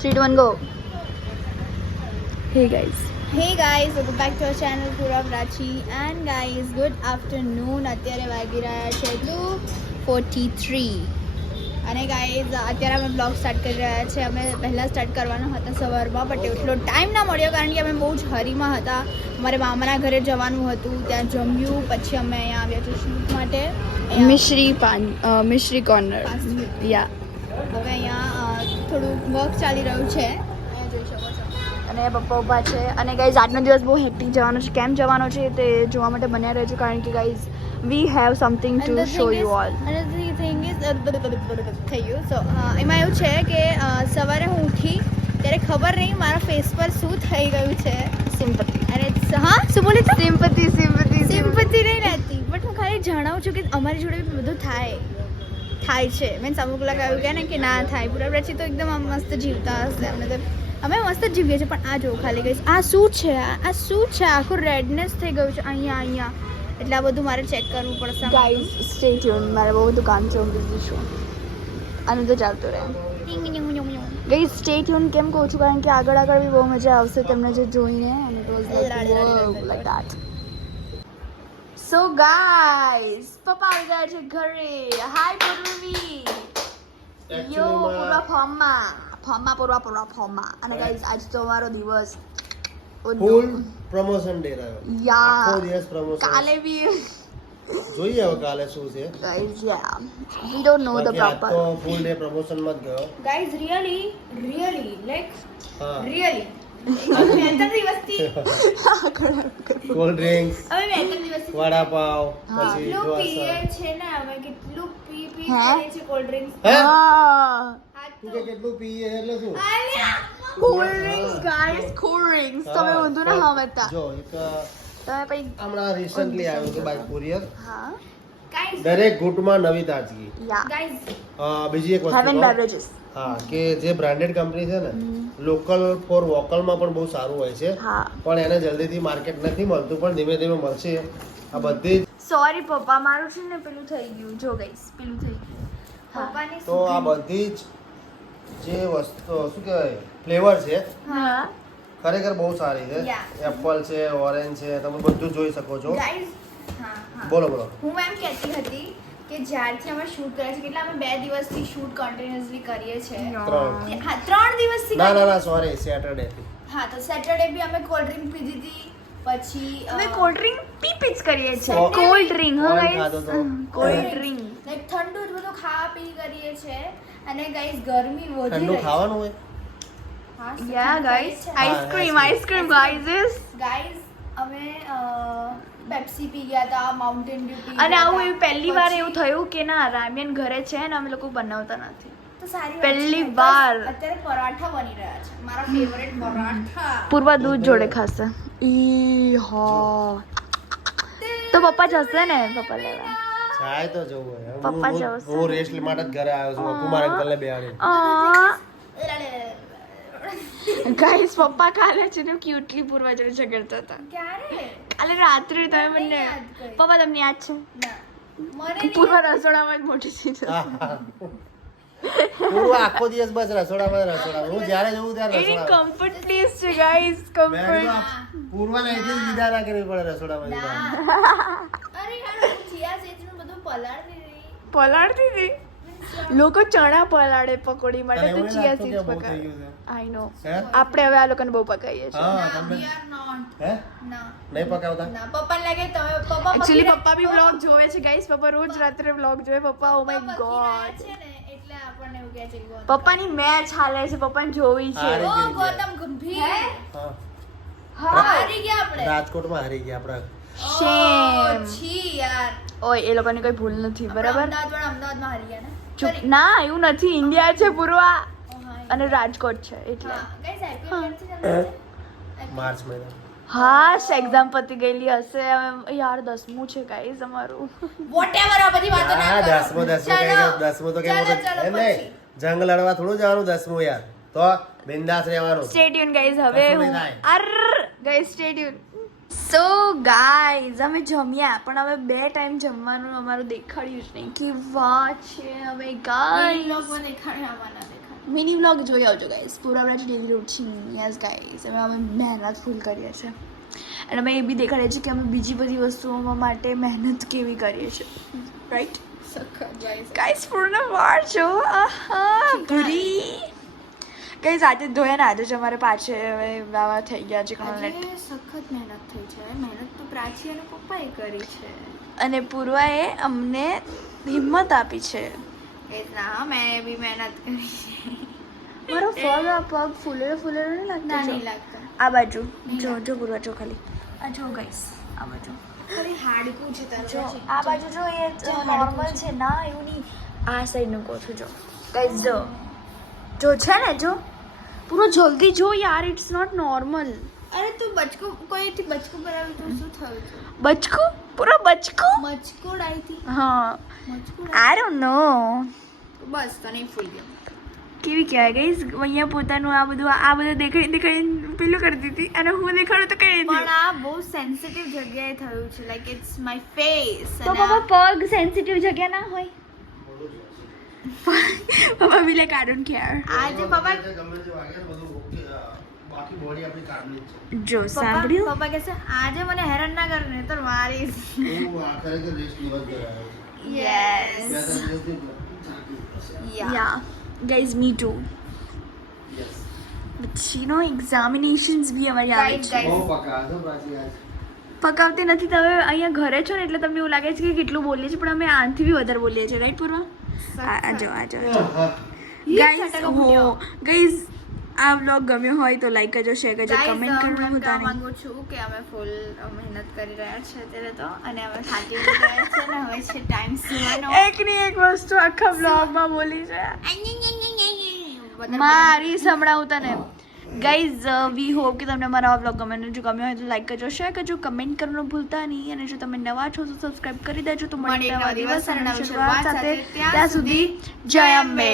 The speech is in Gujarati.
3, 2, 1, go. Hey guys. Hey guys, welcome back to our channel Pura Prachi and guys, good afternoon. અત્યારે વાગી રહ્યા છે 2:43 અને ગાઈઝ અત્યારે અમે બ્લોગ સ્ટાર્ટ કરી રહ્યા છે. અમે પહેલાં સ્ટાર્ટ કરવાના હતા સવારમાં, બટ એટલો ટાઈમ ના મળ્યો કારણ કે અમે બહુ જ હરીમાં હતા. અમારે મામાના ઘરે જવાનું હતું, ત્યાં જમ્યું, પછી અમે અહીંયા આવ્યા છીએ શૂટ માટે. મિશ્રી કોર્નર. યા. હવે અહીંયા થોડું વર્ક ચાલી રહ્યું છે, અહીંયા જોઈ શકો છો. અને પપ્પા ઊભા છે. અને ગાઈઝ આજનો દિવસ બહુ હેક્ટિક જવાનો છે. કેમ જવાનો છે તે જોવા માટે બન્યા રહેજો, કારણ કે guys we have something to show you all. અને ધી થિંગ ઇઝ થઈ ગયું. સો એમાં એવું છે કે સવારે હું ઉઠી ત્યારે ખબર નહીં મારા ફેસ પર શું થઈ ગયું છે. સિમ્પથી. અને હા, શું બોલી તું? સિમ્પથી સિમ્પથી નહીં રહેતી, બટ હું ખાલી જણાવું છું કે અમારી જોડે બી બધું થાય છે. મીન્સ અમુક લોકો એવું કહે ને કે ના થાય. પૂરા પ્રાચી તો એકદમ આમ મસ્ત જીવતા હશે, અમને તો અમે મસ્ત જીવીએ છીએ. પણ આ જો ખાલી ગઈ, આ શું છે? આ શું છે? આખું રેડનેસ થઈ ગયું છે અહીંયા. એટલે આ બધું મારે ચેક કરવું પડશે. Guys stay tune. મારે બહુ બધું કામ છે, હું બીઝી છું. આનું તો ચાલતું રહે. ગાઈઝ સ્ટે ટ્યુન કેમ કહું છું, કારણ કે આગળ બી બહુ મજા આવશે તમને જે જોઈને. અને it was like that. So guys પપ્પા આવી ગયા છે ઘરે. હાય પૂર્વી. યો પૂર્વા ફોર્મમાં. અને ગાઈઝ આજ તો અમારો દિવસ ફૂલ પ્રમોશન ડે રહ્યો. યા. આખો દિવસ પ્રમોશન. કાલે બી જોઈએ હવે કાલે શું છે. Guys yeah we don't know the બાકી આજ પ્રોપર. તો ફૂલ ડે પ્રમોશન માં જ ગયો. ગાઈઝ રિયલી લાઈક હા. રિયલી અમે 3 દિવસથી કોલ્ડ ડ્રિંક્સ, અમે 3 દિવસથી વડાપાવ, હા. પછી કેટલું ઢોસા. પીએ છે ને, અમે કેટલું પી હે? કરીએ છે કોલ્ડ ડ્રિંક્સ. હે? હા આ તું તો કે કેટલું પીએ એટલે શું? Cold drinks guys, cold drinks તમે હા, ઊંધું ના સમજતા. જો એક તમે પછી હમણાં રિસન્ટલી આવ્યું હતું બાય કુરિયર. હા ગાઈઝ દરેક ઘૂંટમાં નવી તાજગી. યા ગાઈઝ બીજી એક વસ્તુ હેવન કહું? બેવરેજીસ. હા, કે જે બ્રાન્ડેડ કંપની છે ને, લોકલ ફોર વોકલમાં પણ બહુ સારું હોય છે, હા પણ એને જલ્દીથી માર્કેટ નથી મળતું, પણ ધીમે ધીમે મળશે. આ બધી જ સોરી પપ્પા, મારું છે ને પેલું થઈ ગયું. જો ગાઈસ પેલું થઈ ગયું. હા પપ્પાની તો આ બધી જ જે વસ્તુ શું કહેવાય ફ્લેવર છે, હા ખરેખર બહુ સારી છે. Yeah. એપલ છે, ઓરેન્જ છે, તમે બધું જોઈ શકો છો. ગાઈઝ હા બોલો હું એમ કહેતી હતી કે જ્યારથી અમે શૂટ કરીએ છીએ, કેટલા અમે 2 દિવસથી શૂટ કન્ટિન્યુઅસલી કરીએ છીએ. ત્રણ. હા 3 દિવસથી ના કરીએ. Sorry, Saturday. હા, તો સેટરડે બી અમે કોલ્ડ ડ્રિંક પીધી હતી. પછી અમે કોલ્ડ ડ્રિંક પી જ કરીએ છીએ. સો- કોલ્ડ ડ્રિંક હો કોણ ગાઈસ, ખાધો તો? Cold drink. લાઈક ઠંડુ જ બધું ખાવા પી કરીએ છીએ. અને ગાઈઝ ગરમી વધી ઠંડુ રહી છે. ખાવાનું હોય. હા, યા ગાઈસ, ઠંડુ ice cream ice ice cream guys. Guys અમે પેપ્સી પી ગયા હતા, માઉન્ટેન ડ્યુ પી અને ગયા આવું હતા. એવું પહેલી વાર પછી એવું થયું કે ના રામિયન ઘરે છે ને અમે લોકો બનાવતા નથી. તો સારી પહેલી વાત છે. વાર. અત્યારે પરાઠા બની રહ્યા છે, મારા ફેવરેટ પરાઠા. પૂર્વા દૂધ જોડે ખાશે. ઈ હા તો પપ્પા જશે ને, પપ્પા લેવા. ચાય તો જવું હોય. પપ્પા હું- જવશે. હું રેસ્ટ માટે જ ઘરે આવ્યો છું. કુમાર અંકલને બેહાડી. ગાઈસ પપ્પા કાલે છે ને ક્યુટલી પૂર્વા જોડે ઝઘડતા હતા. ક્યારે? કાલે રાત્રે તમે મને બંને યાદ કરી. પપ્પા તમને યાદ છે ના, મને નહીં. પૂર્વા રસોડામાં જ મોટી થઈ જશે. પૂરું આખો દિવસ બસ રસોડામાં હું જ્યારે જવું ત્યારે એની રસોડા. કમ્ફર્ટ પ્લીઝ છે ગાઈસ, મેં કમ્ફર્ટ. કીધું આ પૂર્વાને અહીંથી જ વિદાય ના કરવી પડે રસોડામાં ના. જવાનું. અરે યાર, હું ચિયા સીડ્સનું બધું પલાળતી રહી. પલાળતી હતી. લોકો ચણા પલાળે પકોડી માટે, તને તો એવું નહીં ચિયા લાગતું કે સીડ્સ બહુ થઈ પકાવે. ગયું છે? આઈ નો. હે? આપણે હવે આ લોકોને બહુ પકાવીએ છીએ. હા, ના, તમે we are not. હે? ના. નહીં પકાવતા? ના, પપ્પાને લાગે તમે પપ્પા એકચ્યુઅલી પકી પપ્પા બી વ્લોગ જોવે છે ગાઈસ. પપ્પા રોજ રાત્રે વ્લોગ જોવે. પપ્પા ઓ માય પકી ગોડ. રહ્યા છે ને, એટલે આપણને એવું કહે છે કે ગોતમ. પપ્પાની મેચ હાલે છે, પપ્પાને જોવી છે. હારી ઓ, ગઈ ગૌતમ ગંભીર. હા. હારી ગયા આપણે. રાજકોટમાં હારી ગયા આપણા. Shame. ઓ, છી યાર. ઓય એ લોકોની કોઈ ભૂલ નથી, બરાબર? અમદાવાદમાં હારી ગયા ને. ચૂપ. Sorry. ના એવું નથી, ઇન્ડિયા છે પૂર્વા ઓ, હા, અને રાજકોટ છે એટલે. હા, guys, IPL ક્યારથી ચાલુ છે? માર્ચ મહિના. હા એક્ઝામ પતી ગયેલી હશે હવે યાર. 10મું છે ગાઈસ અમારું. Whatever, આ બધી વાતો ના હા, કરો. દસમો ચાલો. તો કેમ ચાલો, ચાલો, એમ નહીં, પછી. જંગ લડવા થોડું જવાનું 10મું યાર. તો બિંદાસ રહેવાનું. Stay tune guys. હવે કશું હું નહીં થાય. Guys stay tune. So guys અમે જમ્યા, પણ હવે 2 ટાઈમ જમવાનું અમારું દેખાડ્યું જ નહીં. કેવા છે અમે ગાઈઝ. લોકોને ખાણામાં ના દેખાય. મિની વ્લોગ જોઈ આવજો ગાઈસ. પૂરા ડેલી રૂટીન. યસ ગાઈસ, અમે મહેનત ફૂલ કરીએ છીએ અને અમે એ બી દેખાડીએ છીએ કે અમે બીજી બધી વસ્તુઓ માટે મહેનત કેવી કરીએ છીએ. રાઈટ સખત ગાઈસ. ગાઈસ પૂર્ણ વાર જો. આહા ભૂરી ગાઈસ આજે ધોયા ને આજે જ અમારે પાછે હવે વાવા થઈ ગયા છે કમ્પ્લીટ. આજે સખત મહેનત થઈ છે. મહેનત તો પ્રાચી અને પપ્પાએ કરી છે. અને પૂર્વાએ અમને હિંમત આપી છે. એ ના મેં બી મહેનત કરી છે. મારો પગ ફૂલેલો નહીં ના લાગતો. નહીં લાગતા. આ બાજુ જો પૂર્વા જો ખાલી આ જો ગાઈસ આ બાજુ ખાલી હાડકું છે તારું. જો આ બાજુ જો એ નોર્મલ છે ના એવું નહીં. આ સાઈડનું કહું છું જો ગાઈસ જો છે ને જો પૂરો જલ્દી જો યાર ઇટ્સ નોટ નોર્મલ. અરે તું બચકું કોઈથી બચકું કરાવ્યું તો શું થયું છે? બચકું પૂરો બચકું મચકોડ આવી હતી. હા મચકોડ આઈ ડોન્ટ નો બસ તો નહીં ફૂલ ગયો. કેવી કહેવાય ગાઈસ અહીંયા પોતાનું આ બધું દેખાડીને પેલું કરતી હતી અને હું દેખાડું તો કઈ પણ આ બહુ સેન્સિટિવ જગ્યાએ થયું છે. Like it's my face. તો પપ્પા પગ સેન્સિટિવ જગ્યા ના હોય. પપ્પા be like I don't care. આજે પપ્પા ગમે તે વાગે ને બધું ઓકે. બાકી બોડી આપણી કામની જ છે. જો સાંભળ્યું પપ્પા કહેશે આજે મને હેરાન ના કર ને તો મારી. હું આખરે કે રેસ્ટ દિવસ કરાયો. યસ. બે ત્રણ દિવસથી થાકી ગયો. યા ગાઈઝ મી ટુ. યસ. પછી નો એક્ઝામિનેશન્સ બી અમારી આવે Guys, છે. guys. બહુ પકાશે પાછી આજ. પકાવતી નથી તમે અહીંયા ઘરે છો ને એટલે તમને એવું લાગે છે કે કેટલું બોલીએ છીએ પણ અમે આનાથી બી વધારે બોલીએ છીએ રાઈટ પૂર્વા? આ જો ગાઈઝ ગાઈઝ આ વ્લોગ ગમ્યો હોય તો લાઈક કરજો શેર કરજો Guys, કમેન્ટ હું કરવાનું એમ ભૂલતા કહેવા નહીં. માંગુ છું કે અમે ફૂલ મહેનત કરી રહ્યા છે અત્યારે તો અને અમે થાકી બી ગયા છે ને હવે છે ટાઈમ સુવાનો. એકની એક વસ્તુ આખા વ્લોગમાં બોલી છે બધા મારી સંભળાવું તને. ગાઈઝ વી હોપ કે તમને મારા વ્લોગ ગમે જો ગમ્યો હોય તો લાઈક કરજો શેર કરજો કમેન્ટ કરવાનું ભૂલતા નહીં અને જો તમે નવા છો તો સબસ્ક્રાઇબ કરી દેજો. તો મળીએ નવા દિવસ અને નવી શરૂઆત સાથે. ત્યાં સુધી જય અંબે.